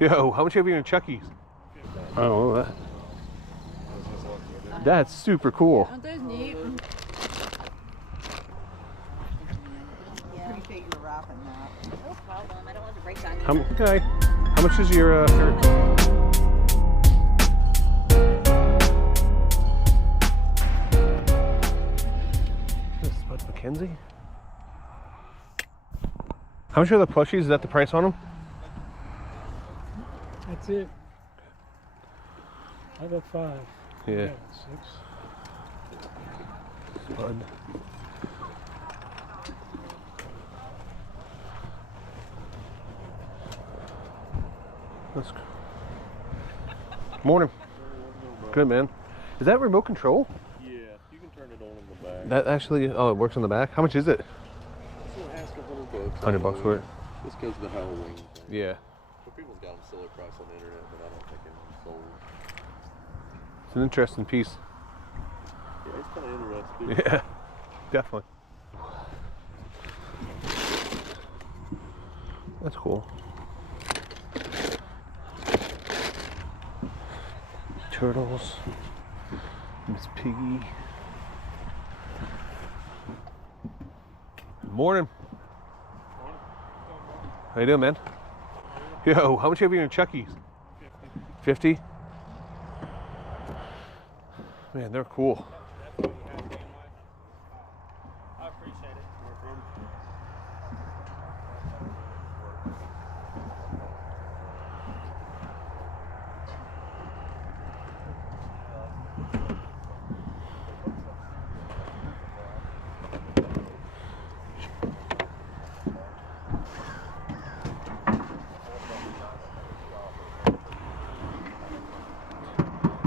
Yo, how much have you in Chucky's? I don't know that. That's super cool. Aren't those neat? Appreciate you wrapping that. No problem. I don't want to break on you. Okay. How much is your shirt? This is Bud McKenzie. How much are the plushies? Is that the price on them? That's it. I got 5. Yeah. 6. Bud. That's good. Morning. Good, man. Is that remote control? Yeah, you can turn it on in the back. That actually, oh, it works on the back. How much is it? So ask $100. $100 for it. This goes to the Halloween thing. Yeah. So people's got them silly price on the internet, but I don't think anyone's sold. It's an interesting piece. Yeah, it's kind of interesting. Yeah, definitely. That's cool. Turtles. Miss Piggy. Morning. How you doing, man? Yo, how much have you in Chucky's? 50. 50? Man, they're cool. I appreciate it.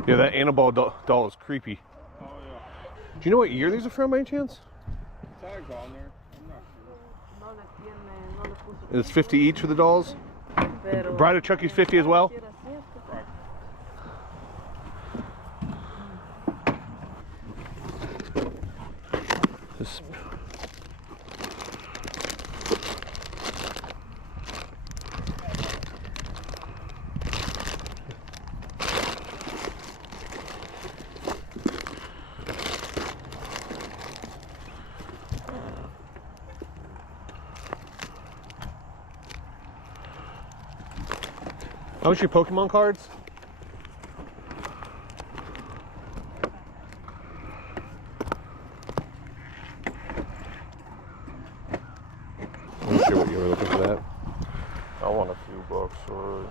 Yeah, that Annabelle doll is creepy. Oh, yeah. Do you know what year these are from by any chance? Tag's on there. I'm not sure. It's 50 each for the dolls. The Bride of Chucky's 50 as well. Right. This. How much your Pokemon cards? I'm not sure what you were looking for that. I want a few bucks for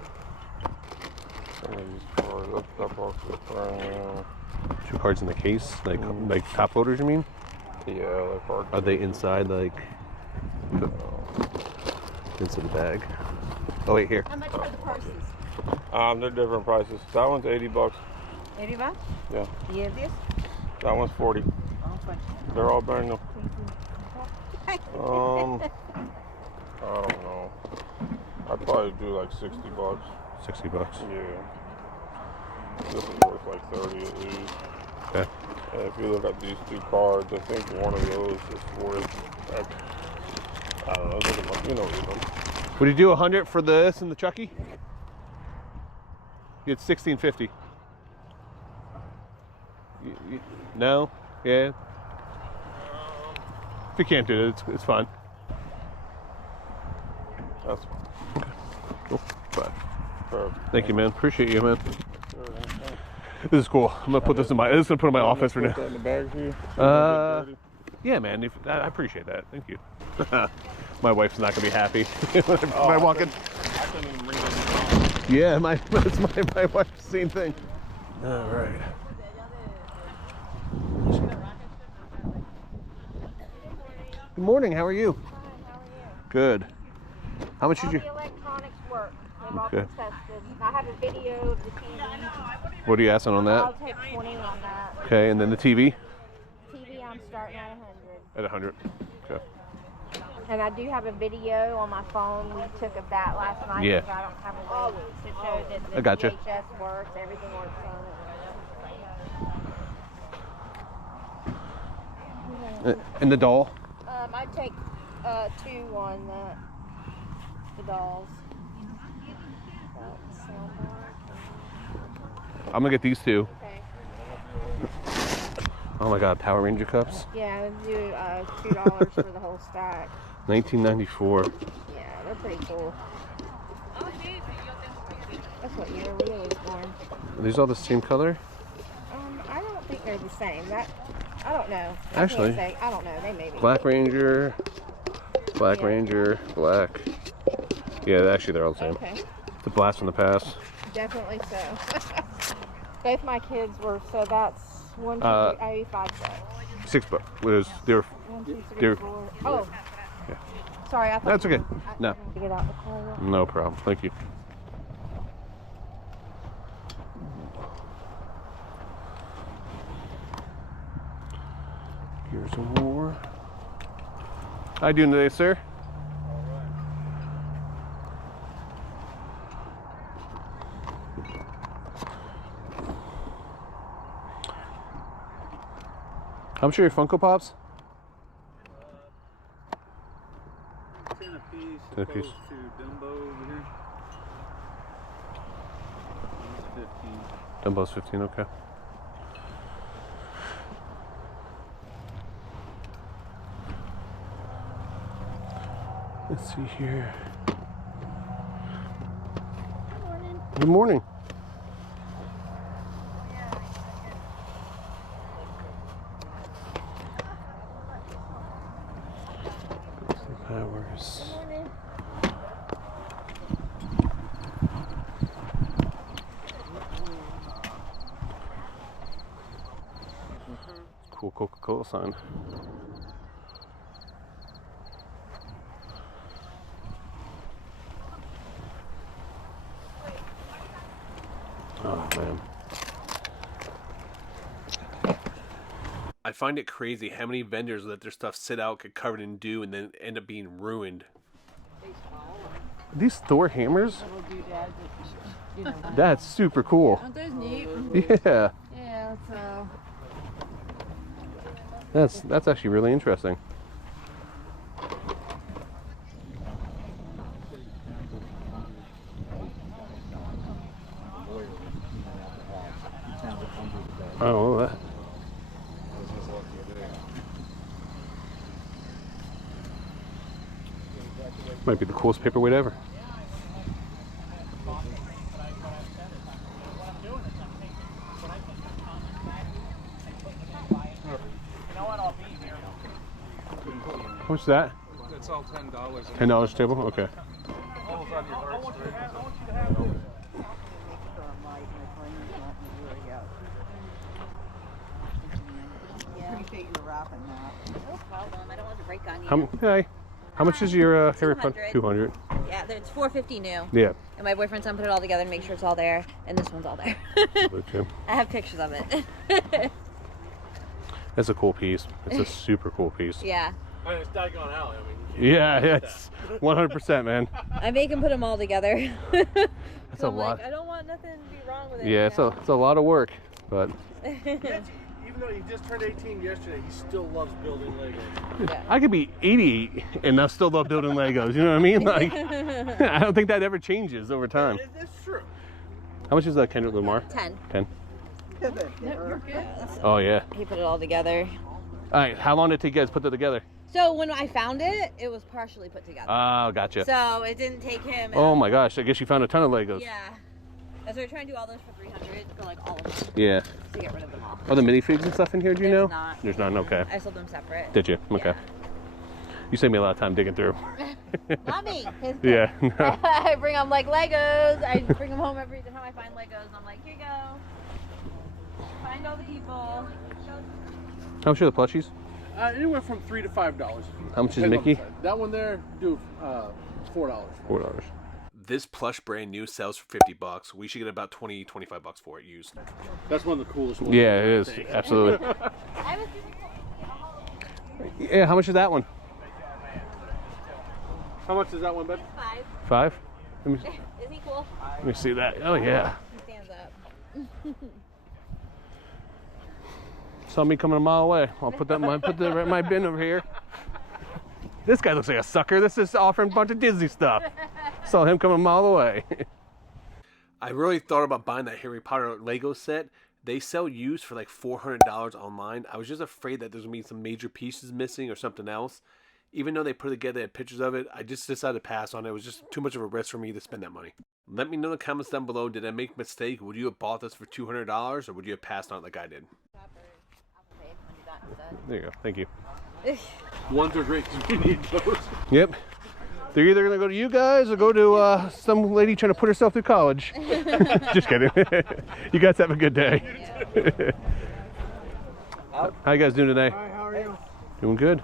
some of these cards. That box is brand new. 2 cards in the case, like top loaders, you mean? Yeah, they're hard. Are they inside, like inside the bag? Oh wait, here. How much are the purses? They're different prices. That one's $80. 80 bucks? Yeah. Y this? That one's 40. They're all brand new. I don't know. I'd probably do like $60. 60 bucks. Yeah. This is worth like 30 at least. Okay. And if you look at these 2 cards, I think one of those is worth like, I don't know, look at my, you know what you're doing. Would you do 100 for this and the Chucky? You get $16.50. No? Yeah? If you can't do it, it's fine. That's fine. Cool. Bye. Perfect. Thank you, man. Appreciate you, man. Sure, anything. This is cool. I'm gonna put this in my. This is gonna put in my office for Put now. that in the bag for you? Yeah, man. I appreciate that. Thank you. My wife's not gonna be happy when I walk in. I couldn't even bring this down. Yeah, that's my wife's same thing. All right. Good morning. How are you? Fine, how are you? Good. How much All did the you? electronics work. They've all Okay. been tested. I have a video of the TV. What are you asking on I'll that? take 20 on that. Okay, and then the TV TV, I'm starting at 100. at 100. Okay. And I do have a video on my phone we took of that last night. Yeah. Because I don't have a way to show that the I gotcha. VHS works. Everything works on it. And the doll. I take 2 on that. The dolls. I'm gonna get these two. Okay. Oh my God, Power Ranger cups. Yeah, let's do $2 for the whole stack. 1994. Yeah, they're pretty cool. That's what year Leo was born. Are these all the same color? I don't think they're the same. I don't know. Actually, I don't know. They may be. Black Ranger, Black Ranger, black. Yeah, actually they're all the same. Okay. It's a blast from the past. Definitely so. Both my kids were, so that's 1, 2, 3, I owe you $5. $6. They're 1, 2, 3, they're- 4. Oh. Yeah. Sorry, I thought. That's okay. I No. to get out the car. No problem. Thank you. Gears of War. How you doing today, sir? How much are your Funko Pops? 10 a piece. 10 a piece. Opposed to Dumbo over here. It's 15. Dumbo's 15, okay. Let's see here. Good morning. Good morning. Powers. Good morning. Cool Coca-Cola sign. Oh man. I find it crazy how many vendors let their stuff sit out, get covered in dew, and then end up being ruined. Are these Thor hammers? That's super cool. Aren't those neat? Yeah. Yeah, so. That's actually really interesting. Oh, that. Might be the coolest paperweight ever. How much is that? It's all $10. $10 table? Okay. Appreciate you wrapping that. No problem. I don't want to break on you. Hey, how much is your Harry Potter? 200. 200. Yeah, it's $4.50 new. Yeah. And my boyfriend's son put it all together to make sure it's all there. And this one's all there. I have pictures of it. That's a cool piece. It's a super cool piece. Yeah. I mean, it's Diagon Alley. I mean, Yeah, it's 100%, man. I make him put them all together. That's a I'm lot. Like, I don't want nothing to be wrong with it. Yeah, it's a lot of work, but even though he just turned 18 yesterday, he still loves building Legos. Yeah. I could be 88 and I still love building Legos. You know what I mean? Like, I don't think that ever changes over time. That's true. How much is Kendrick Lamar? 10. 10. No, you're good. Oh yeah. He put it all together. All right. How long did it take you guys to put that together? So when I found it, it was partially put together. Oh, gotcha. So it didn't take him. Oh my gosh! I guess you found a ton of Legos. Yeah. And so we're trying to do all those for $300 for like all of them Yeah. to get rid of them all. Are the minifigs and stuff in here? Do you know? There's not. There's none. Okay. I sold them separate. Did you? Okay. You saved me a lot of time digging through. Not me. Yeah. I bring them like Legos. I bring them home every time I find Legos. And I'm like, here you go. Find all the people. How much are the plushies? Anywhere from $3 to $5. How much is Depends on Mickey? the size. That one there, do $4. $4. This plush brand new sells for $50. We should get about $20, $25 for it used. That's one of the coolest ones. Yeah, it is. Absolutely. Yeah, how much is that one? How much is that one, bud? 5. 5? Let me, Is he cool? let me see that. Oh yeah. He stands up. Saw me coming a mile away. I'll put my bin over here. This guy looks like a sucker. This is offering a bunch of Disney stuff. Saw him coming a mile away. I really thought about buying that Harry Potter Lego set. They sell used for like $400 online. I was just afraid that there's going to be some major pieces missing or something else. Even though they put it together, they had pictures of it, I just decided to pass on it. It was just too much of a risk for me to spend that money. Let me know in the comments down below, did I make a mistake? Would you have bought this for $200 or would you have passed on it like I did? There you go. Thank you. Ones are great because we need those. Yep. They're either going to go to you guys or go to some lady trying to put herself through college. Just kidding. You guys have a good day. How you guys doing today? Hi, how are you? Doing good.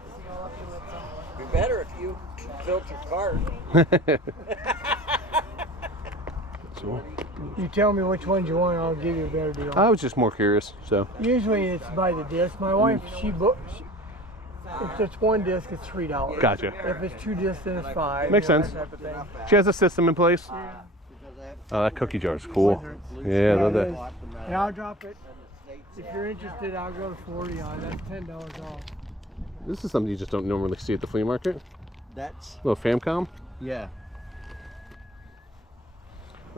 Be better if you filled your cart. So, You tell me which ones you want, I'll give you a better deal. I was just more curious, so. Usually it's by the disc. My wife, if it's one disc, it's $3. Gotcha. If it's two discs, then it's $5. Makes sense. That type of thing. She has a system in place. Oh, that cookie jar is cool. Yeah, I love it is. that. Yeah, I'll drop it. If you're interested, I'll go to 40 on it. That's $10 off. This is something you just don't normally see at the flea market. That's, A little Famcom. yeah.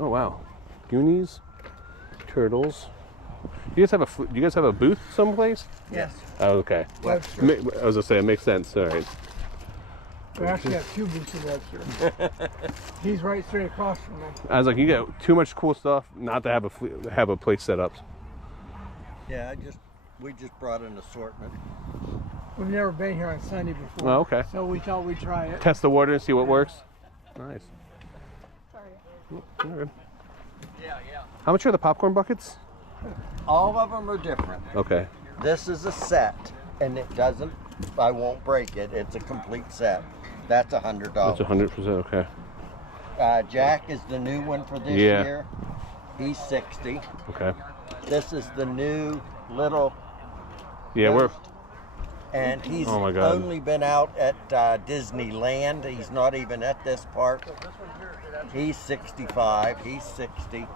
Oh wow, Goonies, Turtles. Do you guys have a booth someplace? Yes. Oh, okay. Webster. I was gonna say it makes sense. All right. We actually have two booths in Webster. He's right straight across from me. I was like, you got too much cool stuff not to have a place set up. Yeah, we just brought an assortment. We've never been here on Sunday before. Oh, okay. So we thought we'd try it. Test the water and see what works. Nice. Sorry. Good. Yeah. How much are the popcorn buckets? All of them are different. Okay. This is a set, and I won't break it. It's a complete set. That's $100. That's 100%. Okay. Jack is the new one for this Yeah. year. He's 60. Okay. This is the new little Yeah, we're. and he's Oh my God. only been out at Disneyland. He's not even at this park. He's 65. He's 60.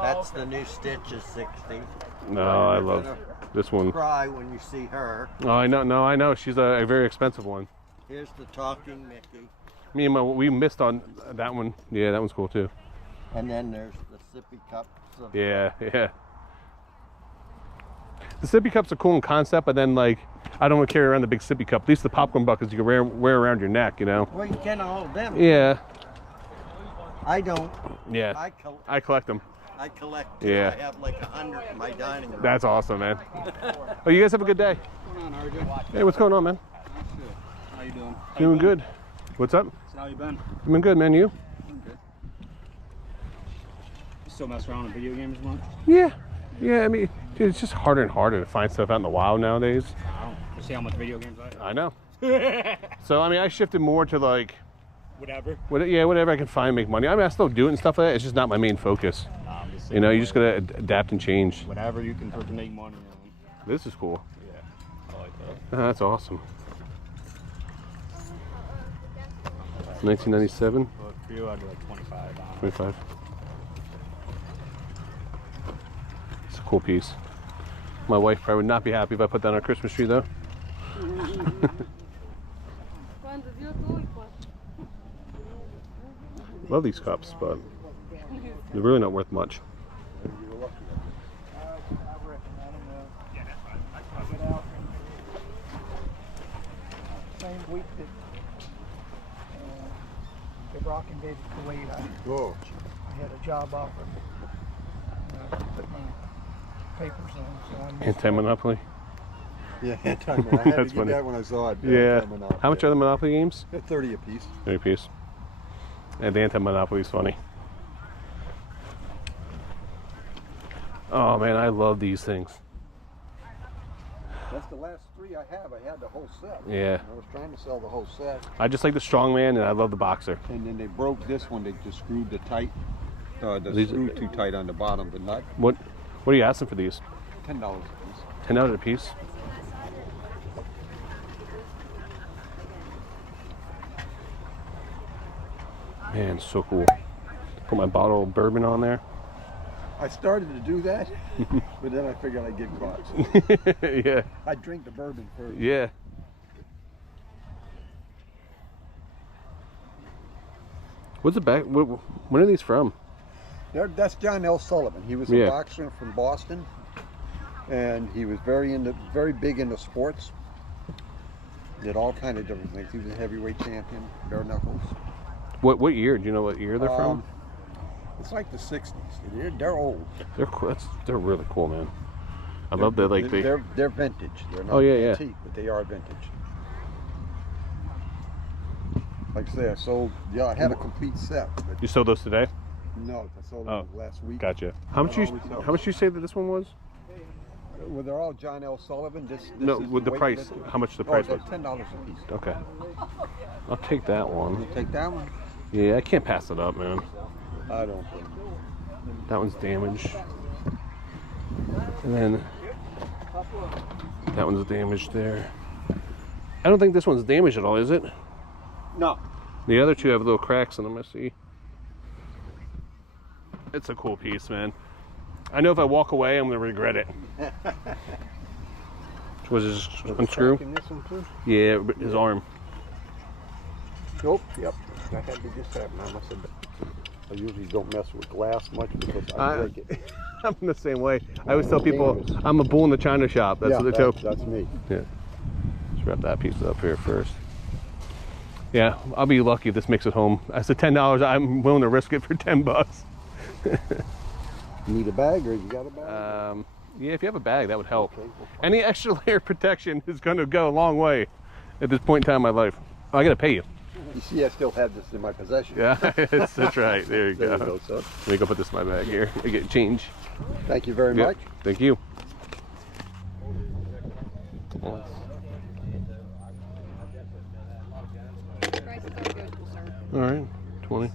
That's the new Stitch is 60. No, I love this one. Cry when you see her. Oh, I know. No, I know. She's a very expensive one. Here's the talking Mickey. Me and we missed on that one. Yeah, that one's cool too. And then there's the sippy cups. Yeah. The sippy cups are cool in concept, but then like I don't want to carry around the big sippy cup. At least the popcorn buckets you can wear around your neck, you know. Well, you can't hold them. Yeah. I don't. Yeah. I collect them. I collect. Yeah. I have like 100 in my dining room. That's awesome, man. Oh, you guys have a good day. What's going on, RJ? Hey, what's going on, man? How you doing? Doing good. What's up? So how you been? I've been good, man. You? I'm good. You still mess around with video games much? Yeah. I mean, dude, it's just harder and harder to find stuff out in the wild nowadays. Wow. You see how much video games I have? I know. So I mean, I shifted more to like Whatever. whatever I can find, make money. I mean, I still do it and stuff like that. It's just not my main focus. I'm just You know, you just gotta adapt and change. whatever you can to make money. This is cool. Yeah. I like that. That's awesome. 1997, But for you, I'd be like 25 on it. 25. It's a cool piece. My wife probably would not be happy if I put that on a Christmas tree, though. Love these cups, but they're really not worth much. Same week that the Rock invaded Kuwait, I had a job offer. I put my papers in, so I'm Anti-monopoly. Yeah, anti-monopoly. I had That's to funny. get that when I saw it. Yeah. Anti-monopoly. How much are the Monopoly games? They're 30 a piece. 30 piece. And the anti-monopoly is funny. Oh man, I love these things. That's the last three I have. I had the whole set. Yeah. I was trying to sell the whole set, I just like the strongman and I love the boxer. and then they broke this one. They just screwed the These- screw too tight on the bottom, the nut. What are you asking for these? $10 a piece. $10 a piece? Man, so cool. Put my bottle of bourbon on there. I started to do that, but then I figured I'd get caught. So Yeah. I drink the bourbon first. Yeah. What's the back? When are these from? That's John L. Sullivan. He was a boxer from Boston, and he was very big into sports. Did all kind of different things. He was a heavyweight champion, bare knuckles. What year? Do you know what year they're from? It's like the 60s. They're old. They're cool. They're really cool, man. I love that. Like they're vintage. They're not antique, but they are vintage. Like I say, I had a complete set. But you sold those today? No, I sold them last week. Gotcha. How much you say that this one was? Well, they're all John L. Sullivan. This no, is with the price. How much the price was? $10 a piece. Okay. I'll take that one. You take that one? Yeah, I can't pass it up, man. I don't think. That one's damaged. And then that one's damaged there. I don't think this one's damaged at all, is it? No. The other two have little cracks in them, I see. It's a cool piece, man. I know if I walk away, I'm going to regret it. Was his unscrew? This one too? Yeah, his arm. Nope. Yep. That had to just happen. I must have been. I usually don't mess with glass much because I break it. I'm the same way. I always tell people I'm a bull in the china shop. That's what they tell. That's me. Yeah. Let's wrap that piece up here first. Yeah, I'll be lucky if this makes it home. I said $10. I'm willing to risk it for $10. You need a bag, or you got a bag? Yeah, if you have a bag, that would help. Okay, any extra layer of protection is going to go a long way at this point in time in my life. Oh, I got to pay you. You see, I still have this in my possession. Yeah, that's right. There you go. There you go, son. Let me go put this in my bag here. I get change. Thank you very much. Thank you. All right, 20.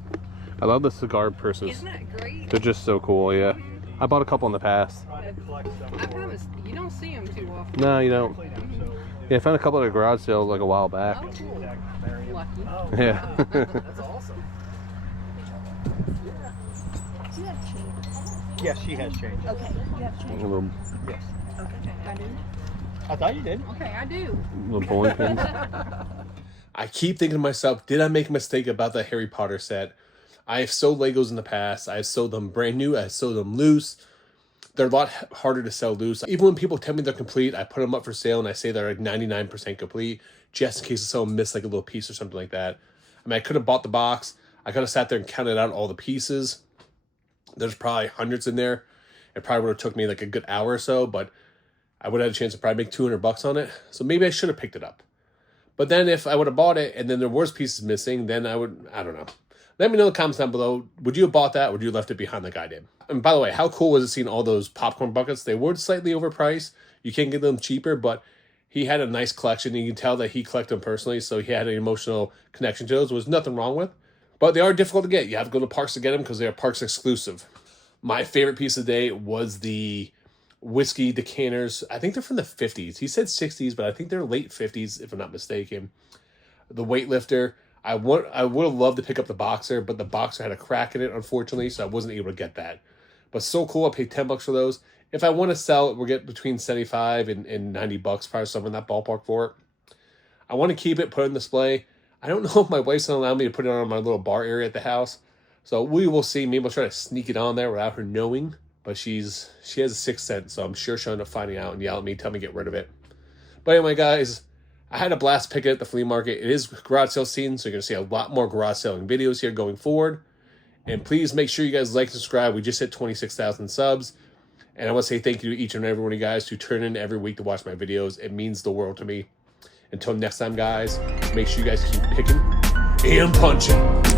I love the cigar purses. Isn't that great? They're just so cool, yeah. I bought a couple in the past. I promise, you don't see them too often. No, you don't. Yeah, I found a couple at a garage sale like a while back. Oh, cool. Lucky. Yeah. That's awesome. Do you have change? Yes, she has changed. Okay, you have change? Yes. Okay, I do. I thought you did. Okay, I do. Little bowling pins. I keep thinking to myself, did I make a mistake about the Harry Potter set? I have sold Legos in the past. I've sold them brand new. I've sold them loose. They're a lot harder to sell loose. Even when people tell me they're complete, I put them up for sale and I say they're like 99% complete, just in case someone missed like a little piece or something like that. I mean, I could have bought the box. I could have sat there and counted out all the pieces. There's probably hundreds in there. It probably would have took me like a good hour or so, but I would have had a chance to probably make $200 on it. So maybe I should have picked it up. But then if I would have bought it and then there was pieces missing, then I don't know. Let me know in the comments down below. Would you have bought that or would you have left it behind like I did? And by the way, how cool was it seeing all those popcorn buckets? They were slightly overpriced. You can get them cheaper, but he had a nice collection. You can tell that he collected them personally, so he had an emotional connection to those. There was nothing wrong with. But they are difficult to get. You have to go to Parks to get them because they are Parks exclusive. My favorite piece of the day was the whiskey decanters. I think they're from the 50s. He said 60s, but I think they're late 50s, if I'm not mistaken. The weightlifter. I would have loved to pick up the boxer, but the boxer had a crack in it, unfortunately, so I wasn't able to get that. But so cool. I paid $10 for those. If I want to sell it, we'll get between $75 and $90, probably somewhere in that ballpark for it. I want to keep it, put it in display. I don't know if my wife's going to allow me to put it on my little bar area at the house. So we will see. Maybe I'll try to sneak it on there without her knowing. But she has a sixth sense, so I'm sure she'll end up finding out and yell at me, tell me to get rid of it. But anyway, guys, I had a blast picking it at the flea market. It is garage sale season, so you're going to see a lot more garage selling videos here going forward. And please make sure you guys like and subscribe. We just hit 26,000 subs. And I want to say thank you to each and every one of you guys who turn in every week to watch my videos. It means the world to me. Until next time, guys, make sure you guys keep picking and punching.